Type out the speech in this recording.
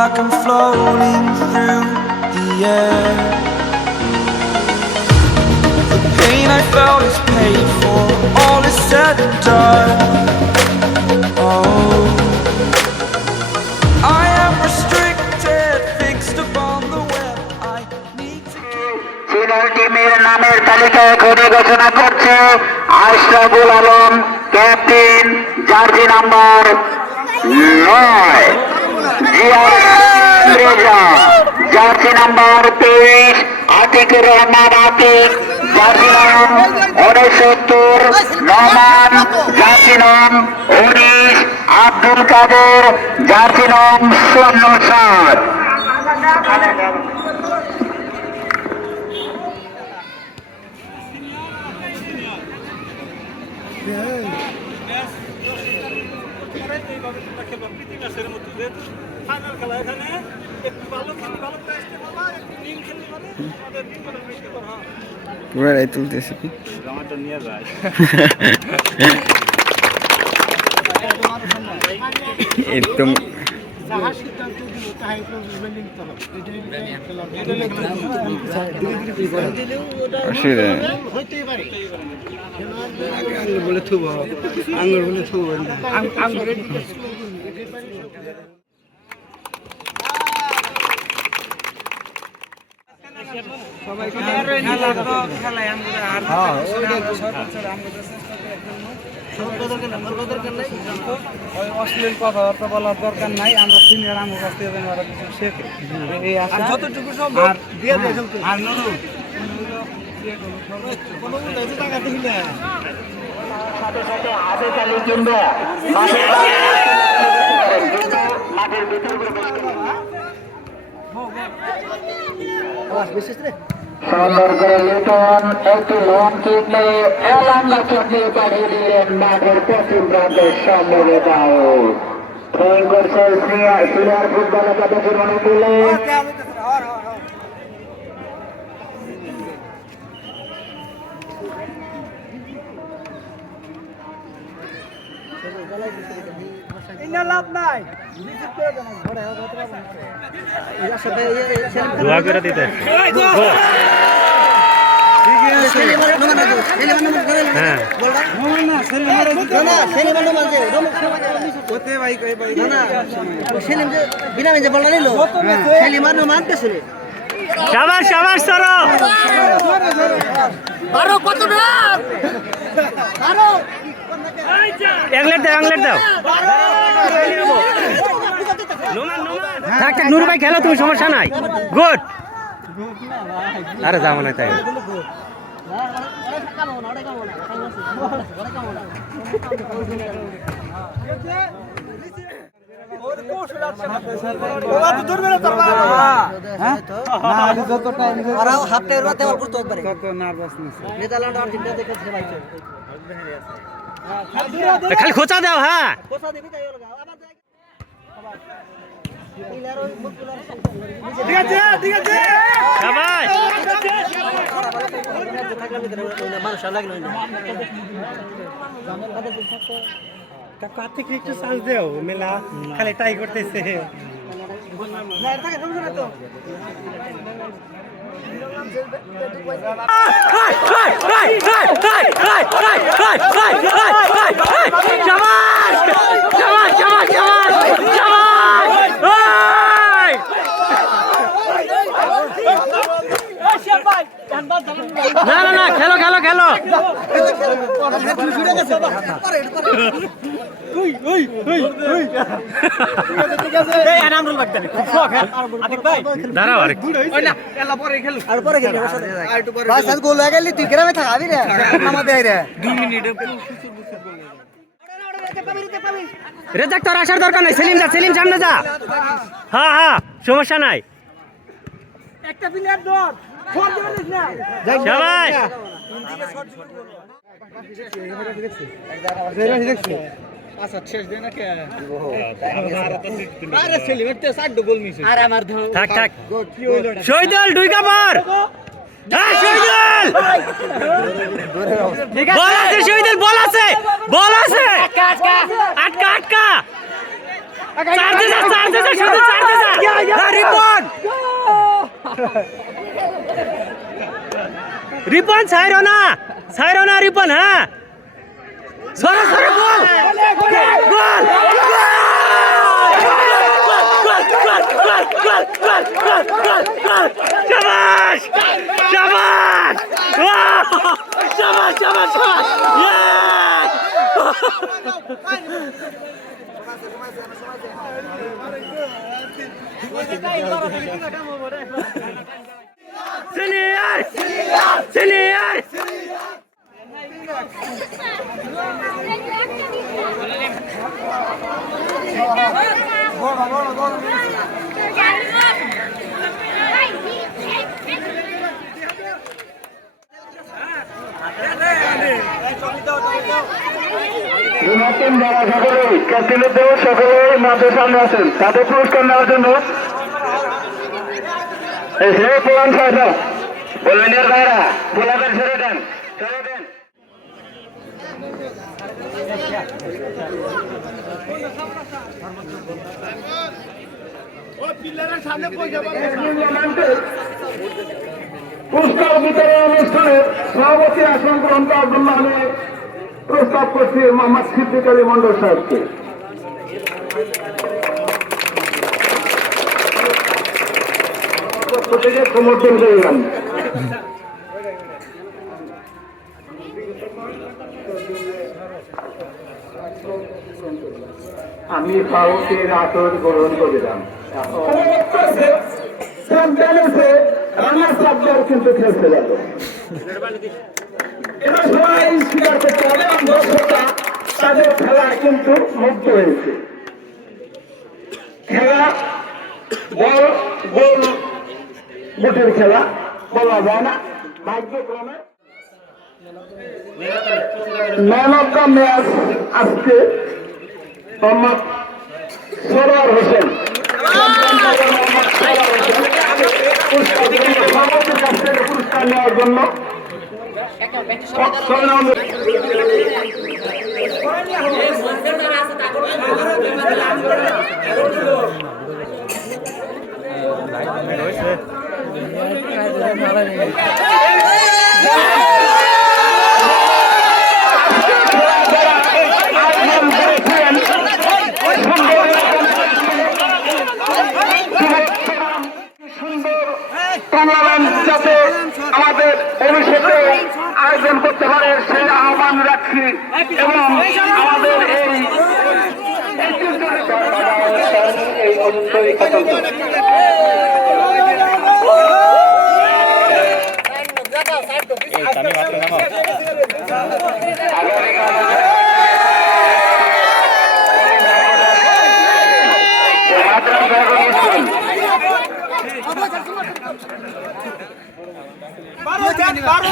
like I'm floating through the air. The pain I felt is paid for, all is said and done. Oh, I am restricted, fixed upon the web. I need to keep senior টিমের নামের তালিকায় খোদে ঘোষণা করছে Ashraful Alam, captain, jersey number 9, Reza, jersey number 23, Atikur Rahman Atik, jersey নাম 69, নমান, jersey নাম 19, আব্দুল কাদের, jersey নাম 07। পুরাই তুলতেছে কি একদম বলে থুব আঙ্গুর বলে থুব অশ্লীল কথাবার্তা বলার দরকার নাই। আমরা সিনিয়র আমার কাছ থেকে শেখে এই আশা যতটুকু সম্ভব দিয়ে দিয়ে চলতে আর নুরু কোনো টাকা দিলে সাথে সাথে হাতে চালি কিনবো মাঠের ভিতর করে সুন্দর করে লিটন একটি লোন কিনলে এলাঙ্গা চটনি পাঠিয়ে দিলেন মাঠের পশ্চিম প্রান্তের সম্ভবত ট্রেন করছে সিনিয়র ফুটবল একাদশের অনুকূলে লাভ নাই দোয়া করে দিতে শাবাশ শাবাশ সরো একলেট দাও থাক থাক নুরু ভাই খেলো তুমি সমস্যা নাই গুড আরে যাবো না তাই খালি খোঁচা দাও হ্যাঁ কার্তিক একটু চান্স দেও মেলা খালি ট্রাই করতেছে না না না খেলো খেলো খেলো দাঁড়াও আরে তুই গ্রামে থাকাবি রে 2 মিনিট রেজাক তোর আসার দরকার নাই সেলিম যা সেলিম সামনে যা হ্যাঁ হ্যাঁ সমস্যা নাই একটা প্লেয়ার দর শাবাশ আচ্ছা শেষ দেন না কে আরে সেলিম একটা 60 গোল মিস আরে আমার থাক থাক শহীদুল দুই কাপড় হ্যাঁ শহীদুল বল আছে শহীদুল বল আছে আটকা আটকা চার্জে যা শুধু চার্জে যা রিপন রিপন ছাইরো না রিপন হ্যাঁ সরে গোল গোল শাবাশ শাবাশ শাবাশ শাবাশ সিনিয়র সিনিয়র নতুন যারা সকলেই ক্যাপ্টেনের দেহ সকলেই মাঠের সামনে আছেন তাদের পুরস্কার নেওয়ার জন্য এই হে প্রধান সাহেব বলবেন ভাইরা পোলাদের ছেড়ে দেন পুরস্কার বিতরণ অনুষ্ঠানে সভাপতি আসন গ্রহণ করার জন্য আমি প্রস্তাব করছি মোহাম্মদ সিদ্দিক আলী মন্ডল সাহেবকে প্রত্যেকে সমর্থন করলাম আমি ফারুকের আসন গ্রহণ করিলাম রানার সাবজেক্ট কিন্তু খেলতে গেল এবার সবাই স্বীকার করতে হবে দর্শকরা তাদের খেলা কিন্তু মুক্ত হয়েছে খেলা বল গোল বুটের খেলা বলা যায় না ভাগ্যক্রমে ম্যান অফ দ্য ম্যাচ আজকে মোহাম্মদ সরোয়ার হোসেন পুরস্কার নেওয়ার জন্য যাতে আমাদের ভবিষ্যতে আয়োজন করতে পারে সেই আহ্বান রাখছি এবং আমাদের বারো